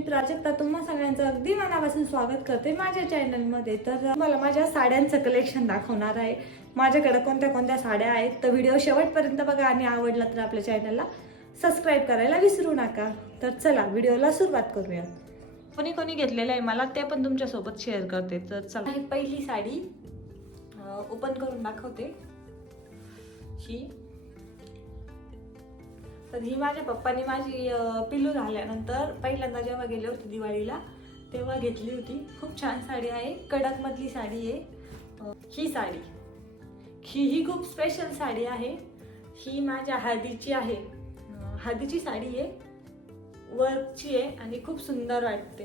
मी प्राजक्ता तुम्हा सगळ्यांचं अगदी मनापासून स्वागत करते माझ्या चॅनलमध्ये। तर मला माझ्या साड्यांचं कलेक्शन दाखवणार आहे। माझ्याकडे कोणत्या कोणत्या साड्या आहेत, तर व्हिडिओ शेवटपर्यंत बघा आणि आवडला तर आपल्या चॅनलला सबस्क्राईब करायला विसरू नका। तर चला व्हिडिओला सुरुवात करूया। कोणी कोणी घेतलेलं आहे मला ते पण तुमच्यासोबत शेअर करते। तर चला, ही पहिली साडी ओपन करून दाखवते। तर ही माझ्या पप्पांनी माझी पिल्लू झाल्यानंतर पहिल्यांदा जेव्हा गेले होते दिवाळीला तेव्हा घेतली होती। खूप छान साडी आहे, कडक मधली साडी आहे ही साडी। ही खूप स्पेशल साडी आहे। ही माझ्या हळदीची आहे, हळदीची साडी आहे, वर्कची आहे आणि खूप सुंदर वाटते।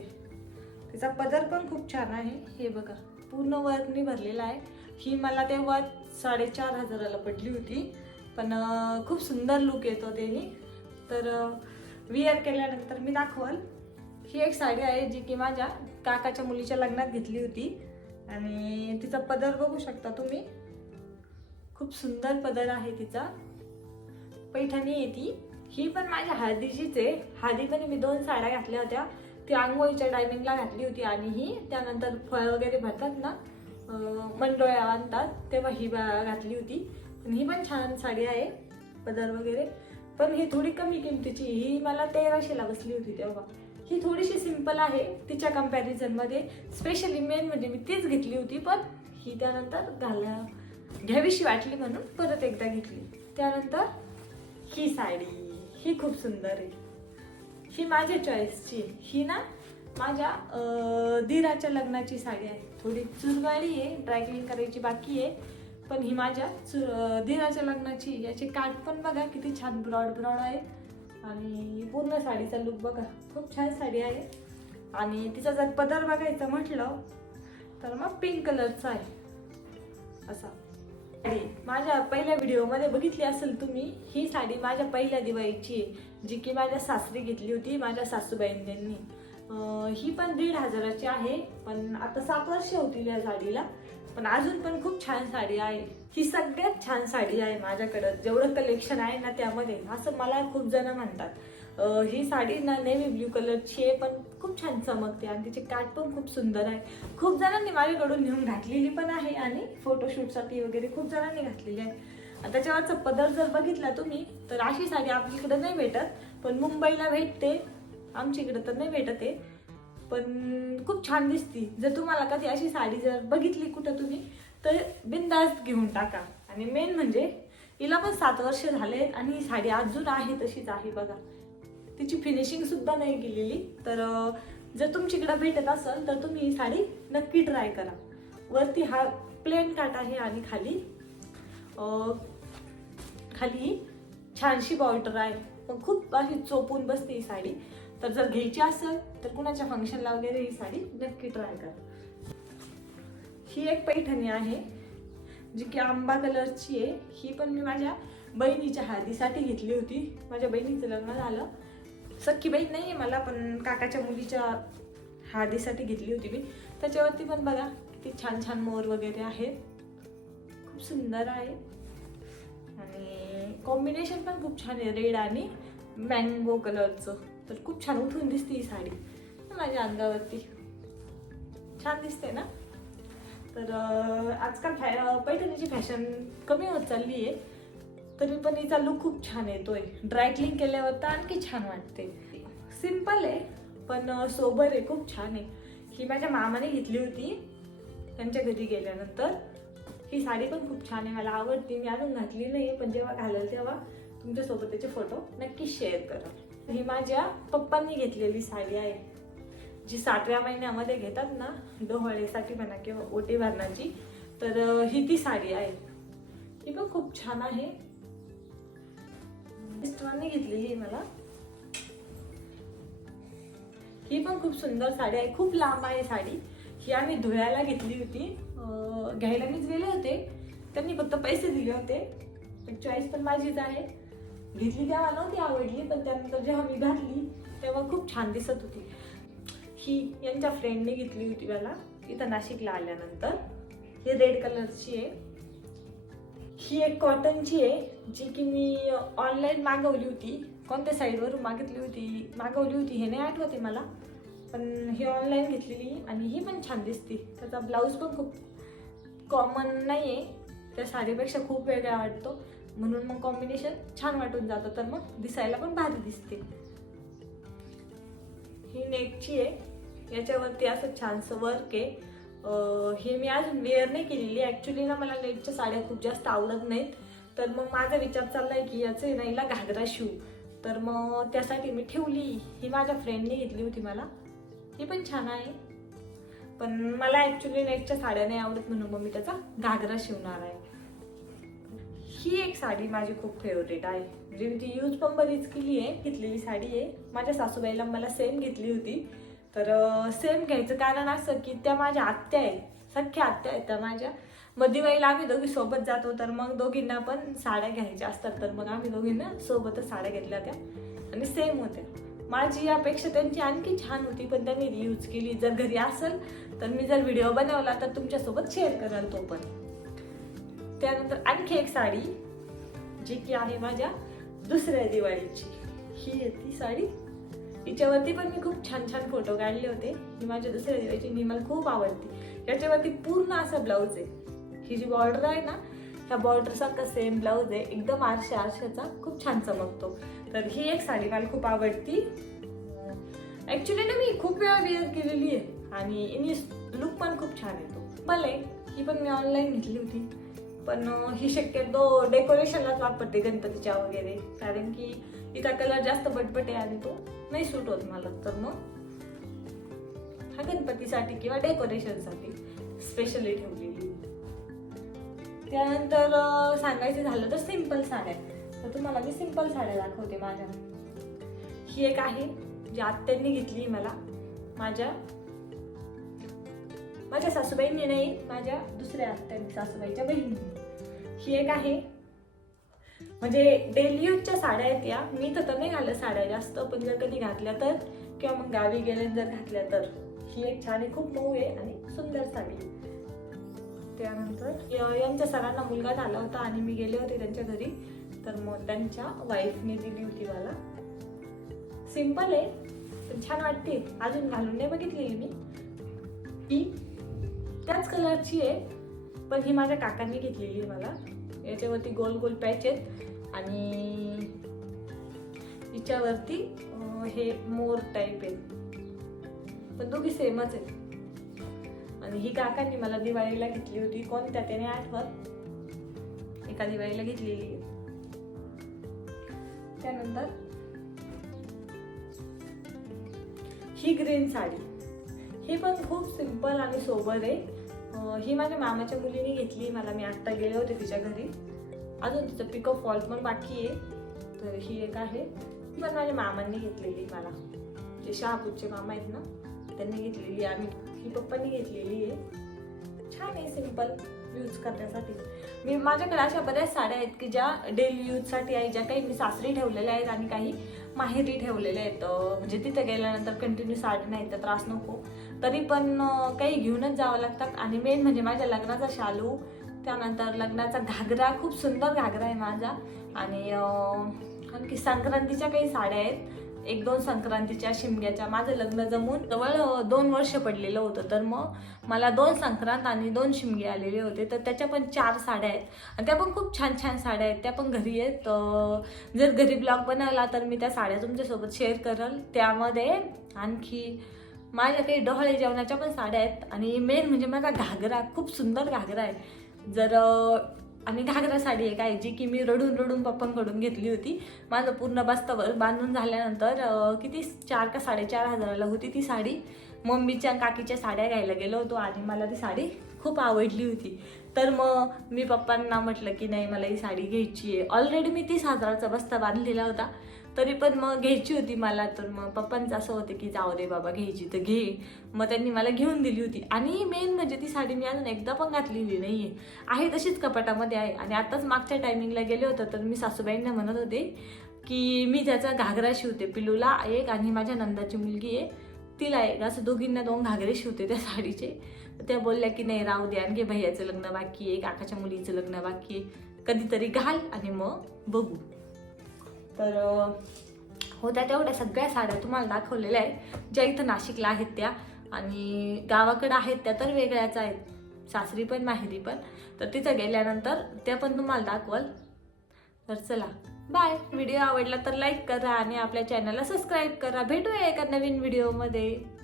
तिचा पदर पण खूप छान आहे, हे बघा पूर्ण वर्कनी भरलेला आहे। ही मला तेव्हा 4500ला पडली होती, पण खूप सुंदर लुक येतो त्याने। तर विअर केल्यानंतर मी दाखवल। ही एक साडी आहे जी की माझ्या काकाच्या मुलीच्या लग्नात घेतली होती आणि तिचा पदर बघू शकता तुम्ही, खूप सुंदर पदर आहे तिचा, पैठणी आहे ती। ही पण माझ्या हळदीचीच आहे। हळदी पण मी 2 साड्या घातल्या होत्या, ती आंघोळीच्या टायमिंगला घातली होती आणि ही त्यानंतर फळ वगैरे भरतात ना, मंडोळ्या आणतात तेव्हा ही घातली होती। ही पण छान साडी आहे, पदर वगैरे, पण ही थोडी कमी किमतीची। ही मला 1300ला बसली होती तेव्हा। ही थोडीशी सिंपल आहे तिच्या कंपॅरिझन मध्ये। स्पेशली मेन म्हणजे मी तीच घेतली होती, पण ही त्यानंतर घ्यावीशी वाटली म्हणून परत एकदा घेतली। त्यानंतर ही साडी, ही खूप सुंदर आहे, ही माझ्या चॉईसची। ही ना माझ्या दीराच्या लग्नाची साडी आहे, थोडी चुरगाळी आहे, ड्रायक्लीन करायची बाकी आहे, पण ही माझ्या दीराच्या लग्नाची। याचे काठ पण बघा किती छान ब्रॉड आहे आणि पूर्ण साडीचा लुक बघा, खूप छान साडी आहे। आणि तिचा जर पदर बघायचं म्हटलं तर मग पिंक कलरचा आहे असा। माझ्या पहिल्या व्हिडिओमध्ये बघितली असेल तुम्ही, ही साडी माझ्या पहिल्या दिवाळीची आहे, जी की माझ्या सासरी घेतली होती माझ्या सासूबाईंनी। ही पण 1500ची आहे, पण आता 7 वर्ष होतील या साडीला, पण अजून पण खूप छान साडी आहे। ही सगळ्यात छान साडी आहे माझ्याकडं, जेवढं कलेक्शन आहे ना त्यामध्ये, असं मला खूप जण म्हणतात। ही साडी ना नेव्ही ब्ल्यू कलरची आहे, पण खूप छान चमकते आणि तिचे काठ पण खूप सुंदर आहे। खूप जणांनी माझ्याकडून नेऊन घातलेली पण आहे आणि फोटोशूटसाठी वगैरे खूप जणांनी घातलेली आहे। आणि त्याच्यावरचा पदर जर बघितला तुम्ही तर अशी साडी आपल्याकडे नाही भेटत, पण मुंबईला भेटते, आमच्या इकडे तर नाही भेटत आहे, पण खूप छान दिसती। जर तुम्हाला कधी अशी साडी जर बघितली कुठं तुम्ही तर बिनधास्त घेऊन टाका। आणि मेन म्हणजे हिला पण 7 वर्ष झालेत आणि ही साडी अजून आहे तशीच आहे बघा, तिची फिनिशिंग सुद्धा नाही गेलेली। तर जर तुमच्याकडे भेटत असेल तर तुम्ही ही साडी नक्की ट्राय करा। वरती हा प्लेन काट आहे आणि खाली छानशी बॉर्डर आहे, पण खूप अशी चोपून बसते ही साडी। तर जर घ्यायची असेल तर कुणाच्या फंक्शनला वगैरे ही साडी नक्की ट्राय करा। ही एक पैठणी आहे जी की आंबा कलरची आहे। ही पण मी माझ्या बहिणीच्या हळदीसाठी घेतली होती। माझ्या बहिणीचं लग्न झालं, सख्खी बहीण नाही आहे मला, पण काकाच्या मुलीच्या हळदीसाठी घेतली होती मी। त्याच्यावरती पण बघा किती छान छान मोर वगैरे आहेत, खूप सुंदर आहे आणि कॉम्बिनेशन पण खूप छान आहे, रेड आणि मँगो कलरचं। तर खूप छान उठून दिसते ही साडी माझ्या अंगावरती, छान दिसते ना। तर आजकाल पैठणीची फॅशन कमी होत चालली आहे, तरी पण हिचा लुक खूप छान येतोय। ड्रायक्लीन केल्यावर तर आणखी छान वाटते। सिंपल आहे पण सोबर आहे, खूप छान आहे। ही माझ्या मामाने घेतली होती त्यांच्या घरी गेल्यानंतर। ही साडी पण खूप छान आहे, मला आवडते। मी अजून घातली नाही, पण जेव्हा घालेल तेव्हा तुमच्यासोबत त्याचे फोटो नक्की शेअर करा। ही माझ्या पप्पांनी घेतलेली साडी आहे, जी 7व्या महिन्यामध्ये घेतात ना डोहाळेसाठी म्हणा किंवा ओटी भरण्याची, तर ही ती साडी आहे। ही पण खूप छान आहे, मिस्टरांनी घेतलेली आहे मला। ही पण खूप सुंदर साडी आहे, खूप लांब आहे साडी। ही आम्ही धुळ्याला घेतली होती, घ्यायला मीच गेले होते, त्यांनी फक्त पैसे दिले होते, चॉईस पण माझीच आहे। घेतली तेव्हा नव्हती आवडली, पण त्यानंतर जेव्हा मी घातली तेव्हा खूप छान दिसत होती। ही यांच्या फ्रेंडने घेतली होती मला इथं नाशिकला आल्यानंतर। ही रेड कलरची आहे। ही एक कॉटनची आहे, जी की मी ऑनलाईन मागवली होती, कोणत्या साईडवरून मागवली होती हे नाही आठवते मला, पण ही ऑनलाईन घेतलेली आणि ही पण छान दिसते. त्याचा ब्लाऊज पण खूप कॉमन नाही आहे, त्या साडीपेक्षा खूप वेगळा वाटतो, म्हणून मग कॉम्बिनेशन छान वाटून जातं, तर मग दिसायला पण भारी दिसते. ही नेकची आहे, याच्यावरती असं छानसं वर्क आहे. हे मी अजून वेअर नाही केलेली. ॲक्च्युली ना मला नेटच्या साड्या खूप जास्त आवडत नाहीत, तर मग माझा विचार चाललाय की याचं आहे ना हिला घागरा शिवू. तर मग त्यासाठी मी ठेवली. ही माझ्या फ्रेंडने घेतली होती मला, ही पण छान आहे. पण मला ॲक्च्युली नेटच्या साड्या नाही आवडत, म्हणून मग मी त्याचा घागरा शिवणार आहे. ही एक साडी माझी खूप फेवरेट आहे, म्हणजे मी ती यूज पण बरीच केली आहे. घेतलेली साडी आहे, माझ्या सासूबाईला मला सेम घेतली होती. तर सेम घ्यायचं कारण असं की त्या माझ्या आत्या आहेत, सख्या आत्या आहेत त्या माझ्या. मग दिवाळीला आम्ही दोघी सोबत जातो, तर मग दोघींना पण साड्या घ्यायच्या असतात, तर मग आम्ही दोघींना सोबतच साड्या घेतल्या होत्या आणि सेम होत्या. माझी यापेक्षा त्यांची आणखी छान होती, पण त्यांनी यूज केली. जर घरी असेल तर मी जर व्हिडिओ बनवला तर तुमच्यासोबत शेअर कराल तो पण. त्यानंतर आणखी एक साडी जी की आहे माझ्या दुसऱ्या दिवाळीची, ही आहे ती साडी. हिच्यावरती पण मी खूप छान छान फोटो काढले होते. ही माझ्या दुसऱ्या दिवाळीची, ही मला खूप आवडती. याच्यावरती पूर्ण असा ब्लाऊज आहे. ही जी बॉर्डर आहे ना, ह्या बॉर्डर सारखा सेम ब्लाऊज आहे, एकदम आरशाचा, खूप छान चमकतो. तर ही एक साडी मला खूप आवडती. ऍक्च्युली ना मी खूप वेळा वेअर केलेली आहे आणि लुक पण खूप छान येतो. मला ही पण मी ऑनलाईन घेतली होती, पण ही शक्यतो डेकोरेशनलाच वापरते गणपतीच्या वगैरे, कारण की तिचा कलर जास्त बटबट आहे आणि तो नाही सूट होत मला. तर मग हा गणपतीसाठी किंवा डेकोरेशनसाठी स्पेशली ठेवलेली. त्यानंतर सांगायचं झालं तर सिंपल साड्या, तर तुम्हाला मी सिंपल साड्या दाखवते माझ्या. ही एक आहे जी आत्यांनी घेतली मला, माझ्या सासूबाईंनी नाही, माझ्या दुसऱ्या आत्यांनी, सासूबाईच्या बहिणीने. ही एक आहे, म्हणजे डेली यूजच्या साड्या आहेत या. मी तर नाही घालत साड्या जास्त, पण जर कधी घातल्या तर किंवा मग गावी गेल्या जर घातल्या तर. ही एक छान आहे, खूप मऊ आहे आणि सुंदर साडी. त्यानंतर यांच्या सरांना मुलगा झाला होता आणि मी गेले होते त्यांच्या घरी, तर मग त्यांच्या वाईफने दिली होती मला. सिंपल आहे पण छान वाटते, अजून घालून नाही बघितलेली मी. ही त्याच कलरची आहे, पण ही माझ्या काकांनी घेतलेली आहे मला. याच्यावरती गोल गोल पॅच आहेत आणि हिच्यावरती हे मोर टाईप आहे, पण दोघी सेमच आहेत. आणि ही काकांनी मला दिवाळीला घेतली होती, कोणत्या त्याने आठवत, एका दिवाळीला घेतलेली आहे. त्यानंतर ही ग्रीन साडी, ही पण खूप सिंपल आणि सोबर आहे. ही माझ्या मामाच्या मुलीने घेतली मला, मी आत्ता गेले होते तिच्या घरी. अजून तिचं पिको फॉल पण बाकी आहे. तर ही एक आहे, ती पण माझ्या मामांनी घेतलेली मला, जे शहापूरचे मामा आहेत ना, त्यांनी घेतलेली. आम्ही ही पप्पांनी घेतलेली आहे. छान आहे, सिंपल यूज करण्यासाठी. मी माझ्याकडे अशा बऱ्याच साड्या आहेत की ज्या डेली यूजसाठी आहे, ज्या काही मी सासरी ठेवलेल्या आहेत आणि काही माहेरी ठेवलेल्या आहेत. म्हणजे तिथे गेल्यानंतर कंटिन्यू साडी नाही तर त्रास नको, तरी पण काही घेऊनच जावं लागतात. आणि मेन म्हणजे माझ्या लग्नाचा शालू, त्यानंतर लग्नाचा घागरा, खूप सुंदर घागरा आहे माझा. आणि आणखी संक्रांतीच्या काही साड्या आहेत, 1-2 संक्रांतीच्या शिमग्याच्या. माझं लग्न जमून जवळ 2 वर्ष पडलेलं होतं, तर मग मला 2 संक्रांत आणि 2 शिमगे आलेले होते. तर त्याच्या पण 4 साड्या आहेत आणि त्या पण खूप छान छान साड्या आहेत, त्या पण घरी आहेत. जर घरी ब्लॉग बनवला तर मी त्या साड्या तुमच्यासोबत शेअर करेल. त्यामध्ये आणखी माझ्या काही डोहाळे जेवणाच्या पण साड्या आहेत आणि मेन म्हणजे माझा घागरा, खूप सुंदर घागरा आहे. आणि घागरा साडी एक आहे जी की मी रडून पप्पांकडून घेतली होती. माझं पूर्ण बस्तावर बांधून झाल्यानंतर किती 4 का 4.5 हजाराला होती ती साडी. मम्मीच्या काकीच्या साड्या घ्यायला गेलो होतो आणि मला ती साडी खूप आवडली होती. तर मग मी पप्पांना म्हटलं की नाही, मला ही साडी घ्यायची आहे. ऑलरेडी मी 30 हजाराचा बस्ता बांधलेला होता, तरी पण मग घ्यायची होती मला. तर मग पप्पांचं असं होतं की जाऊ दे बाबा, घ्यायची तर घे. मग त्यांनी मला घेऊन दिली होती. आणि मेन म्हणजे ती साडी मी अजून एकदा पण घातलेली नाही आहे, तशीच कपाटामध्ये आहे. आणि आताच मागच्या टायमिंगला गेले होते, तर मी सासूबाईंना म्हणत होते की मी त्याचा घागरा शिवते, पिलूला एक आणि माझ्या नंदाची मुलगी आहे तिला एक, असं दोघींना 2 घागरे शिवते त्या साडीचे. त्या बोलल्या की नाही राहू दे, आणखी भैयाचं लग्न बाकी आहे, काकाच्या मुलीचं लग्न बाकी आहे, कधीतरी घाल आणि मग बघू. तर होत्या तेवढ्या सगळ्या साड्या तुम्हाला दाखवलेल्या आहे, ज्या इथं नाशिकला आहेत त्या, आणि गावाकडे आहेत त्या तर वेगळ्याच आहेत, सासरी पण माहेरी पण. तर तिथं गेल्यानंतर त्या पण तुम्हाला दाखवल. तर चला बाय. व्हिडिओ आवडला तर लाईक करा आणि आपल्या चॅनलला सबस्क्राईब करा. भेटूया एका नवीन व्हिडिओमध्ये.